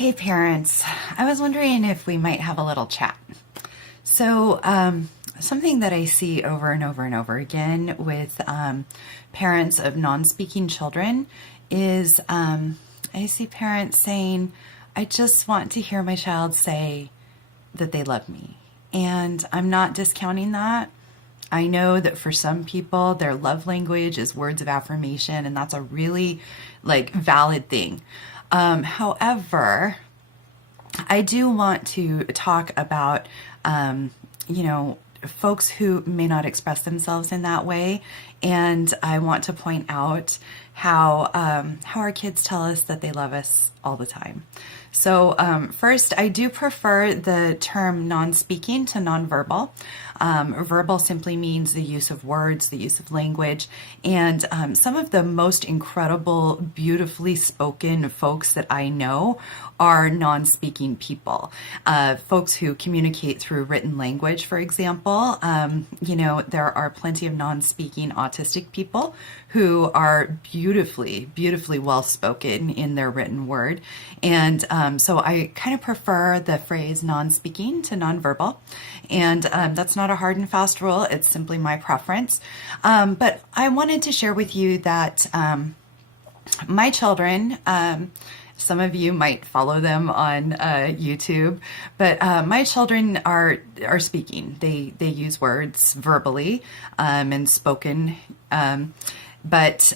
Hey parents, I was wondering if we might have a little chat. So, something that I see over and over and over again with parents of non-speaking children is I see parents saying, I just want to hear my child say that they love me. And I'm not discounting that. I know that for some people, their love language is words of affirmation, and that's a really valid thing. However, I do want to talk about, you know, folks who may not express themselves in that way, and I want to point out how our kids tell us that they love us all the time. So first, I do prefer the term non-speaking to non-verbal. Verbal simply means the use of words, the use of language, and some of the most incredible, beautifully spoken folks that I know are non-speaking people. Folks who communicate through written language, for example. You know, there are plenty of non-speaking autistic people who are beautifully, beautifully well-spoken in their written word. And so I kind of prefer the phrase non-speaking to non-verbal. And that's not a hard and fast rule. It's simply my preference. But I wanted to share with you that my children, some of you might follow them on YouTube, but my children are speaking. They use words verbally and spoken. But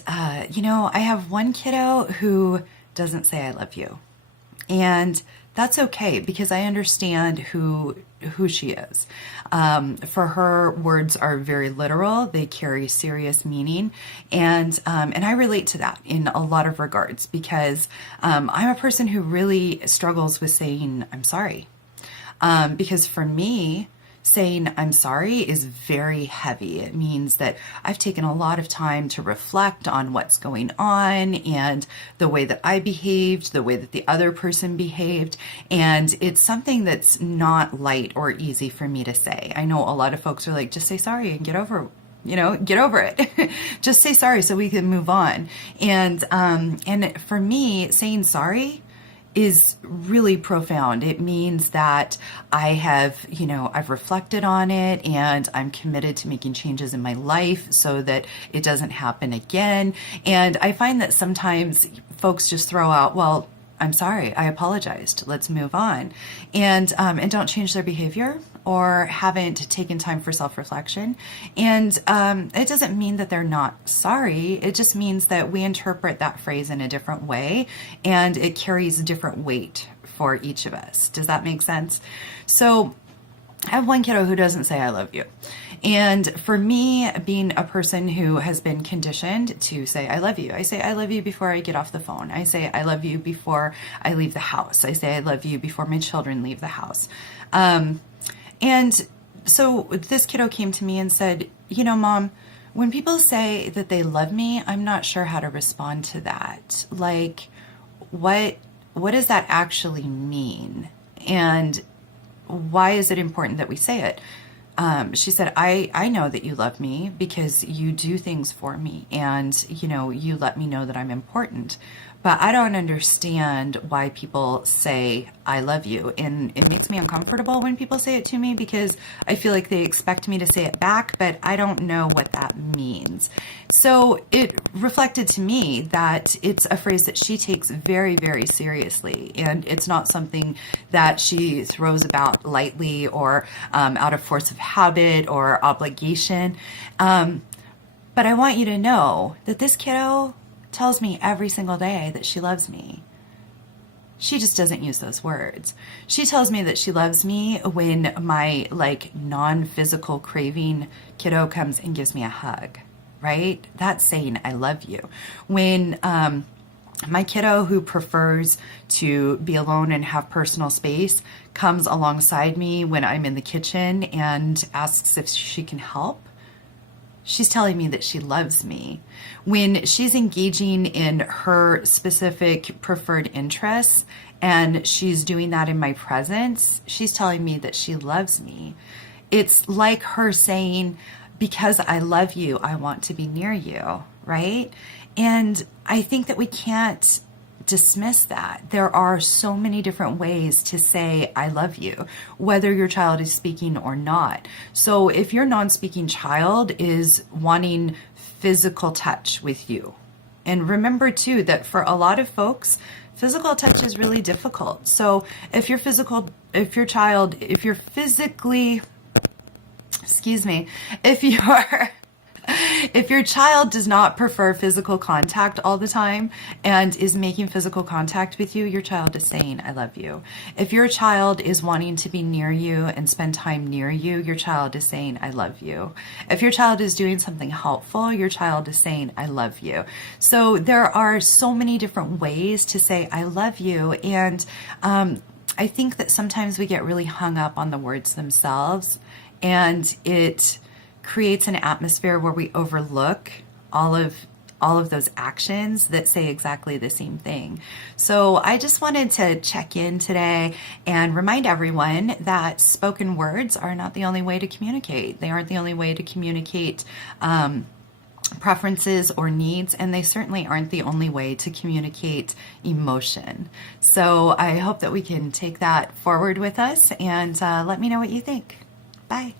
you know, I have one kiddo who doesn't say I love you. And that's okay because I understand who she is. For her, words are very literal. They carry serious meaning, and I relate to that in a lot of regards because I'm a person who really struggles with saying I'm sorry. Because for me, saying I'm sorry is very heavy. It means that I've taken a lot of time to reflect on what's going on and the way that I behaved, the way that the other person behaved. And it's something that's not light or easy for me to say. I know a lot of folks are like, just say sorry and get over it. Just say sorry so we can move on. And for me, saying sorry is really profound. It means that I've reflected on it and I'm committed to making changes in my life so that it doesn't happen again. And I find that sometimes folks just throw out, well, I'm sorry, I apologized, let's move on. And don't change their behavior or haven't taken time for self-reflection. And it doesn't mean that they're not sorry. It just means that we interpret that phrase in a different way and it carries different weight for each of us. Does that make sense? So I have one kiddo who doesn't say I love you. And for me, being a person who has been conditioned to say I love you, I say I love you before I get off the phone. I say I love you before I leave the house. I say I love you before my children leave the house. And so this kiddo came to me and said, you know, Mom, when people say that they love me, I'm not sure how to respond to that. Like, what does that actually mean? And why is it important that we say it? She said, I know that you love me because you do things for me and, you know, you let me know that I'm important. But I don't understand why people say, I love you. And it makes me uncomfortable when people say it to me because I feel like they expect me to say it back, but I don't know what that means. So it reflected to me that it's a phrase that she takes very, very seriously. And it's not something that she throws about lightly or out of force of habit or obligation. But I want you to know that this kiddo tells me every single day that she loves me. She just doesn't use those words. She tells me that she loves me when my non-physical craving kiddo comes and gives me a hug, right? That's saying I love you. When my kiddo who prefers to be alone and have personal space comes alongside me when I'm in the kitchen and asks if she can help, she's telling me that she loves me. When she's engaging in her specific preferred interests and she's doing that in my presence, she's telling me that she loves me. It's like her saying, because I love you, I want to be near you, right? And I think that we can't dismiss that. There are so many different ways to say I love you, whether your child is speaking or not. So if your non-speaking child is wanting physical touch with you, and remember too that for a lot of folks, physical touch is really difficult. So if you're physically, excuse me, if your child does not prefer physical contact all the time and is making physical contact with you, your child is saying, I love you. If your child is wanting to be near you and spend time near you, your child is saying, I love you. If your child is doing something helpful, your child is saying, I love you. So there are so many different ways to say, I love you. And I think that sometimes we get really hung up on the words themselves, and it creates an atmosphere where we overlook all of those actions that say exactly the same thing. So I just wanted to check in today and remind everyone that spoken words are not the only way to communicate. They aren't the only way to communicate preferences or needs, and they certainly aren't the only way to communicate emotion. So I hope that we can take that forward with us, and let me know what you think. Bye.